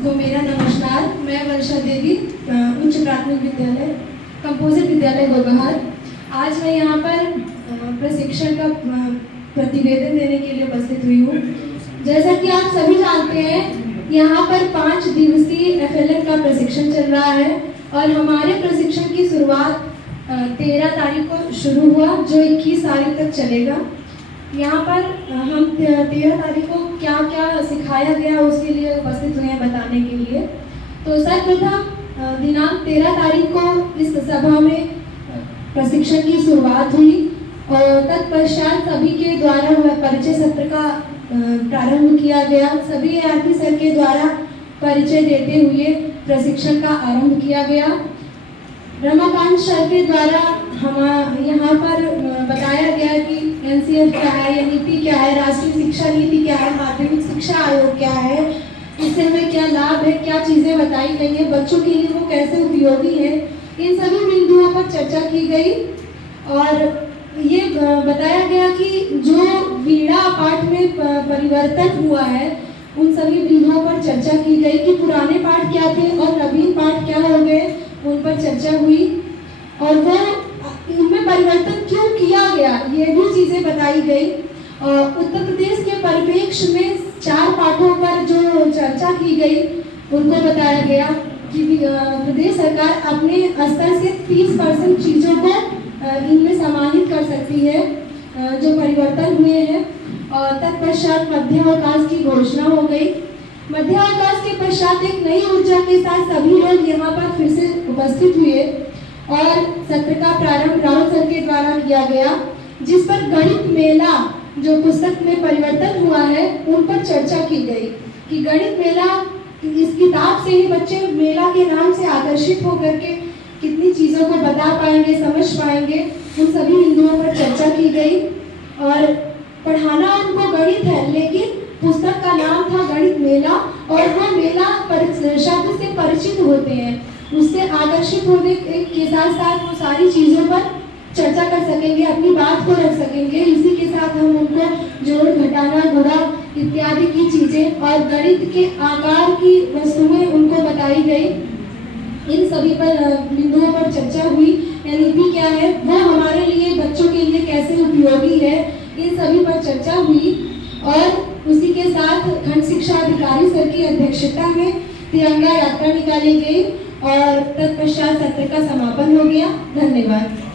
सबको मेरा नमस्कार। मैं वर्षा देवी, उच्च प्राथमिक विद्यालय कंपोजिट विद्यालय गोबहार। आज मैं यहाँ पर प्रशिक्षण का प्रतिवेदन देने के लिए उपस्थित हुई हूँ। जैसा कि आप सभी जानते हैं, यहाँ पर 5 दिवसीय FLN का प्रशिक्षण चल रहा है और हमारे प्रशिक्षण की शुरुआत 13 तारीख को शुरू हुआ, जो 21 तारीख तक चलेगा। यहाँ पर हम 13 तारीख को क्या क्या सिखाया गया उसके लिए उपस्थित हुए हैं बताने के लिए। तो सर्वप्रथम दिनांक 13 तारीख को इस सभा में प्रशिक्षण की शुरुआत हुई और तत्पश्चात सभी के द्वारा परिचय सत्र का प्रारंभ किया गया। सभी ARP सर के द्वारा परिचय देते हुए प्रशिक्षण का आरंभ किया गया। रमाकांत सर के द्वारा हम यहाँ पर बताया गया कि NCF क्या है, या नीति क्या है, राष्ट्रीय शिक्षा नीति क्या है, माध्यमिक शिक्षा आयोग क्या है, इससे हमें क्या लाभ है, क्या चीज़ें बताई गई हैं, बच्चों के लिए वो कैसे उपयोगी है, इन सभी बिंदुओं पर चर्चा की गई। और ये बताया गया कि जो वीणा पाठ में परिवर्तन हुआ है उन सभी बिंदुओं पर चर्चा की गई कि पुराने पाठ क्या थे और नवीन पाठ क्या हो गए, उन पर चर्चा हुई। और वो इनमें परिवर्तन क्यों किया गया, ये भी चीज़ें बताई गई। उत्तर प्रदेश के परिप्रेक्ष्य में 4 पाठों पर जो चर्चा की गई उनको बताया गया कि प्रदेश सरकार अपने स्तर से 30% चीज़ों को इनमें समाहित कर सकती है जो परिवर्तन हुए हैं। और तत्पश्चात मध्यावकाश की घोषणा हो गई। मध्यावकाश के पश्चात एक नई ऊर्जा के साथ सभी लोग यहाँ पर फिर से उपस्थित हुए और सत्र का प्रारंभ राहुल सर के द्वारा किया गया, जिस पर गणित मेला जो पुस्तक में परिवर्तन हुआ है उन पर चर्चा की गई कि गणित मेला, इस किताब से ही बच्चे मेला के नाम से आकर्षित होकर के कितनी चीज़ों को बता पाएंगे, समझ पाएंगे, उन सभी बिंदुओं पर चर्चा की गई। और पढ़ाना उनको गणित है, लेकिन पुस्तक का नाम था गणित मेला और वो मेला शब्द से परिचित होते हैं, उससे आकर्षित होने के साथ साथ वो सारी चीज़ों पर चर्चा कर सकेंगे, अपनी बात को रख सकेंगे। इसी के साथ हम उनको जोड़, घटाना, गुणा इत्यादि की चीज़ें और गणित के आकार की वस्तुएं उनको बताई गई। इन सभी पर बिंदुओं पर चर्चा हुई। NEP क्या है, वो हमारे लिए, बच्चों के लिए कैसे उपयोगी है, इन सभी पर चर्चा हुई। और उसी के साथ खंड शिक्षा अधिकारी सर की अध्यक्षता में तिरंगा यात्रा निकाली गई और तत्पश्चात सत्र का समापन हो गया। धन्यवाद।